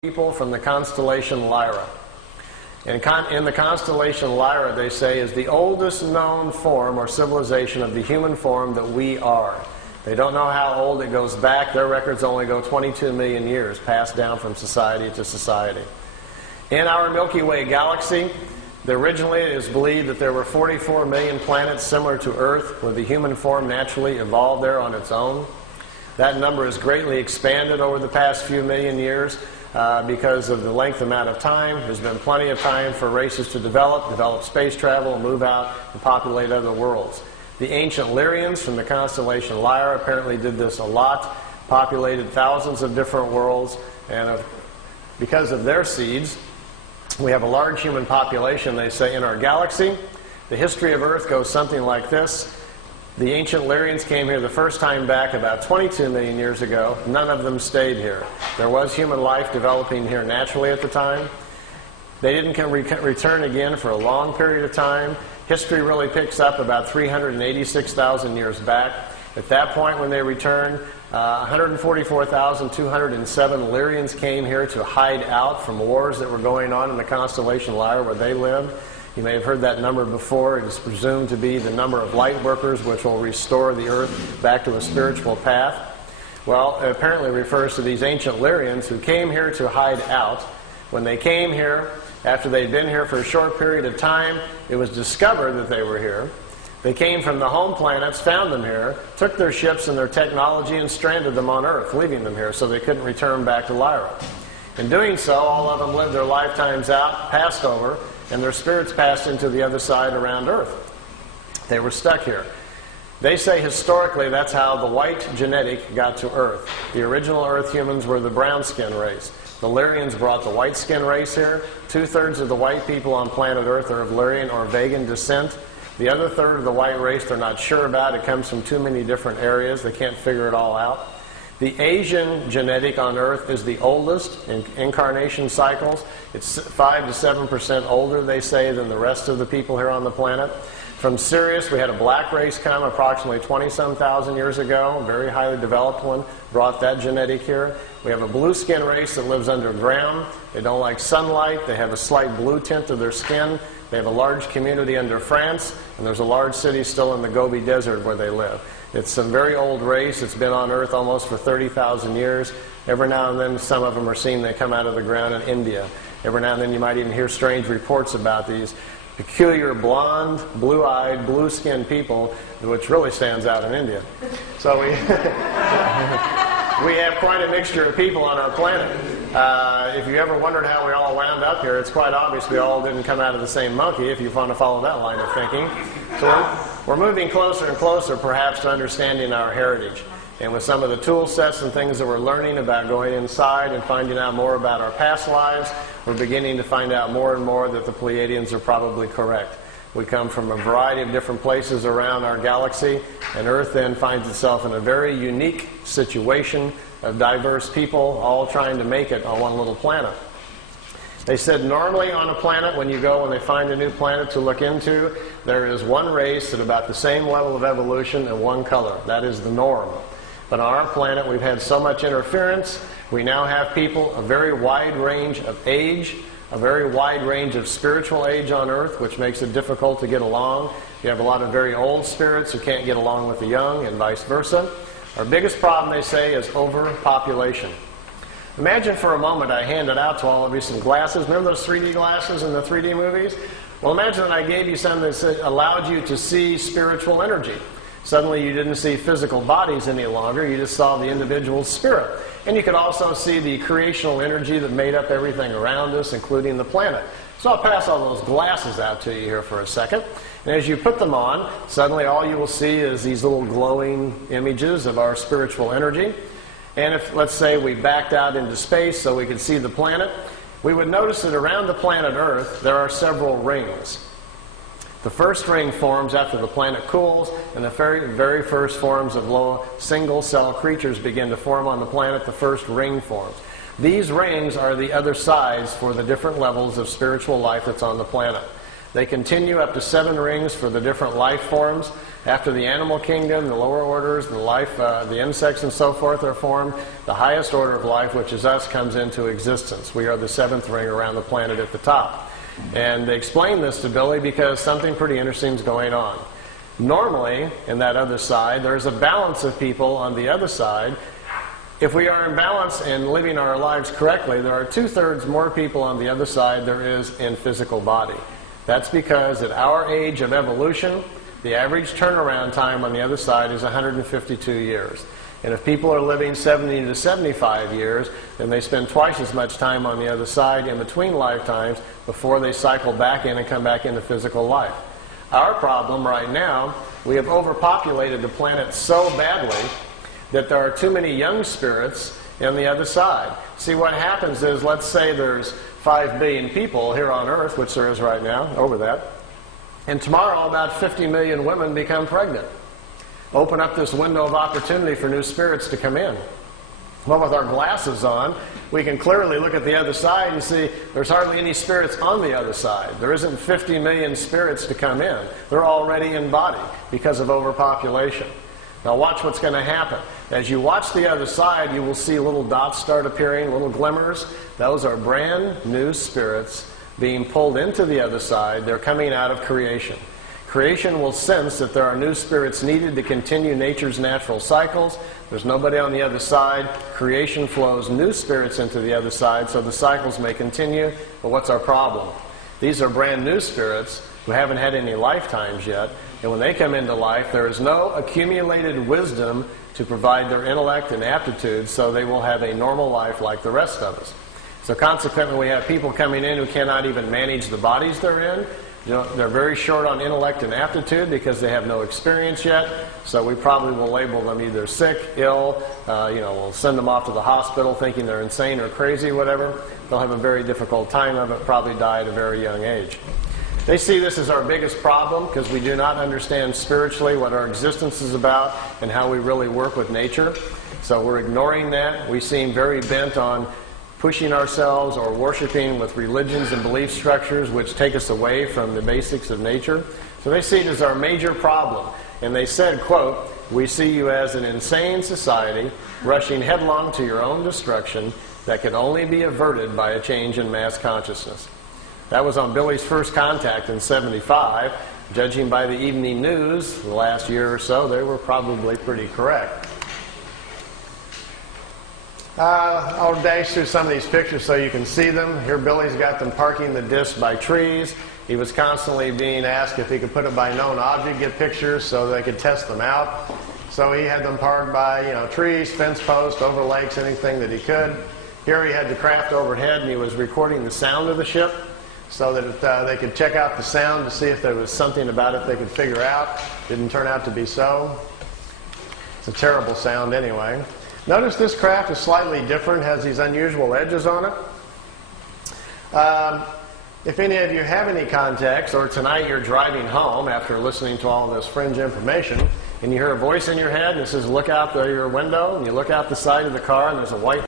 People from the constellation Lyra. In the constellation Lyra, they say, is the oldest known form or civilization of the human form that we are. They don't know how old it goes back. Their records only go 22 million years, passed down from society to society. In our Milky Way galaxy, originally it is believed that there were 44 million planets similar to Earth, where the human form naturally evolved there on its own. That number has greatly expanded over the past few million years. Because of the amount of time. There's been plenty of time for races to develop space travel, move out, and populate other worlds. The ancient Lyrians from the constellation Lyra apparently did this a lot, populated thousands of different worlds, and because of their seeds, we have a large human population, they say, in our galaxy. The history of Earth goes something like this. The ancient Lyrians came here the first time back about 22 million years ago. None of them stayed here. There was human life developing here naturally at the time. They didn't return again for a long period of time. History really picks up about 386,000 years back. At that point when they returned, 144,207 Lyrians came here to hide out from wars that were going on in the constellation Lyra where they lived. You may have heard that number before. It is presumed to be the number of light workers which will restore the earth back to a spiritual path. Well, it apparently refers to these ancient Lyrians who came here to hide out. When they came here, after they'd been here for a short period of time, it was discovered that they were here. They came from the home planets, found them here, took their ships and their technology and stranded them on Earth, leaving them here so they couldn't return back to Lyra. In doing so, all of them lived their lifetimes out, passed over, and their spirits passed into the other side around Earth. They were stuck here. They say historically that's how the white genetic got to Earth. The original Earth humans were the brown skin race. The Lyrians brought the white skin race here. 2/3 of the white people on planet Earth are of Lyrian or Vegan descent. The other third of the white race they're not sure about. It comes from too many different areas. They can't figure it all out. The Asian genetic on Earth is the oldest in incarnation cycles. It's 5 to 7% older, they say, than the rest of the people here on the planet. From Sirius, we had a black race come approximately 20-some thousand years ago, a very highly developed one, brought that genetic here. We have a blue skin race that lives underground. They don't like sunlight. They have a slight blue tint to their skin. They have a large community under France, and there's a large city still in the Gobi Desert where they live. It's a very old race. It's been on Earth almost for 30,000 years. Every now and then, some of them are seen. They come out of the ground in India. Every now and then, you might even hear strange reports about these peculiar blonde, blue-eyed, blue-skinned people, which really stands out in India. So we have quite a mixture of people on our planet. If you ever wondered how we all wound up here, it's quite obvious we all didn't come out of the same monkey, if you want to follow that line of thinking. So we're moving closer and closer, perhaps, to understanding our heritage. And with some of the tool sets and things that we're learning about going inside and finding out more about our past lives, we're beginning to find out more and more that the Plaidians are probably correct. We come from a variety of different places around our galaxy, and Earth then finds itself in a very unique situation of diverse people all trying to make it on one little planet. They said normally on a planet, when you go and they find a new planet to look into, there is one race at about the same level of evolution and one color. That is the norm. But on our planet, we've had so much interference. We now have people a very wide range of age, a very wide range of spiritual age on Earth, which makes it difficult to get along. You have a lot of very old spirits who can't get along with the young, and vice versa. Our biggest problem, they say, is overpopulation. Imagine for a moment I handed out to all of you some glasses. Remember those 3D glasses in the 3D movies? Well, imagine that I gave you some that allowed you to see spiritual energy. Suddenly you didn't see physical bodies any longer. You just saw the individual spirit. And you could also see the creational energy that made up everything around us, including the planet. So I'll pass all those glasses out to you here for a second. And as you put them on, suddenly all you will see is these little glowing images of our spiritual energy. And if, let's say, we backed out into space so we could see the planet, we would notice that around the planet Earth there are several rings. The first ring forms after the planet cools, and the very first forms of low single-cell creatures begin to form on the planet. The first ring forms. These rings are the other sides for the different levels of spiritual life that's on the planet. They continue up to 7 rings for the different life forms. After the animal kingdom, the lower orders, the insects and so forth are formed. The highest order of life, which is us, comes into existence. We are the 7th ring around the planet at the top. And they explain this to Billy because something pretty interesting is going on. Normally, in that other side, there's a balance of people on the other side. If we are in balance and living our lives correctly, there are 2/3 more people on the other side there is in physical body. That's because at our age of evolution, the average turnaround time on the other side is 152 years. And if people are living 70 to 75 years, then they spend twice as much time on the other side in between lifetimes before they cycle back in and come back into physical life. Our problem right now, we have overpopulated the planet so badly that there are too many young spirits on the other side. See, what happens is, let's say there's 5 billion people here on Earth, which there is right now, over that, and tomorrow about 50 million women become pregnant. Open up this window of opportunity for new spirits to come in. Well, with our glasses on, we can clearly look at the other side and see there's hardly any spirits on the other side. There isn't 50 million spirits to come in. They're already in body because of overpopulation. Now watch what's going to happen. As you watch the other side, you will see little dots start appearing, little glimmers. Those are brand new spirits being pulled into the other side. They're coming out of creation. Creation will sense that there are new spirits needed to continue nature's natural cycles. There's nobody on the other side. Creation flows new spirits into the other side so the cycles may continue. But what's our problem? These are brand new spirits who haven't had any lifetimes yet. And when they come into life, there is no accumulated wisdom to provide their intellect and aptitude, so they will have a normal life like the rest of us. So consequently, we have people coming in who cannot even manage the bodies they're in. You know, they're very short on intellect and aptitude because they have no experience yet. So we probably will label them either sick, ill, we'll send them off to the hospital thinking they're insane or crazy, whatever. They'll have a very difficult time of it, probably die at a very young age. They see this as our biggest problem because we do not understand spiritually what our existence is about and how we really work with nature. So we're ignoring that. We seem very bent on pushing ourselves or worshiping with religions and belief structures which take us away from the basics of nature. So they see it as our major problem. And they said, quote, "We see you as an insane society rushing headlong to your own destruction that can only be averted by a change in mass consciousness." That was on Billy's first contact in '75. Judging by the evening news the last year or so, they were probably pretty correct. I'll dash through some of these pictures so you can see them. Here Billy's got them parking the disc by trees. He was constantly being asked if he could put it by known object, get pictures so they could test them out. So he had them parked by trees, fence posts, over lakes, anything that he could. Here he had the craft overhead and he was recording the sound of the ship so that they could check out the sound to see if there was something about it they could figure out. Didn't turn out to be so. It's a terrible sound anyway. Notice this craft is slightly different, has these unusual edges on it. If any of you have any contacts, or tonight you're driving home after listening to all this fringe information, and you hear a voice in your head and it says, "Look out your window," and you look out the side of the car and there's a white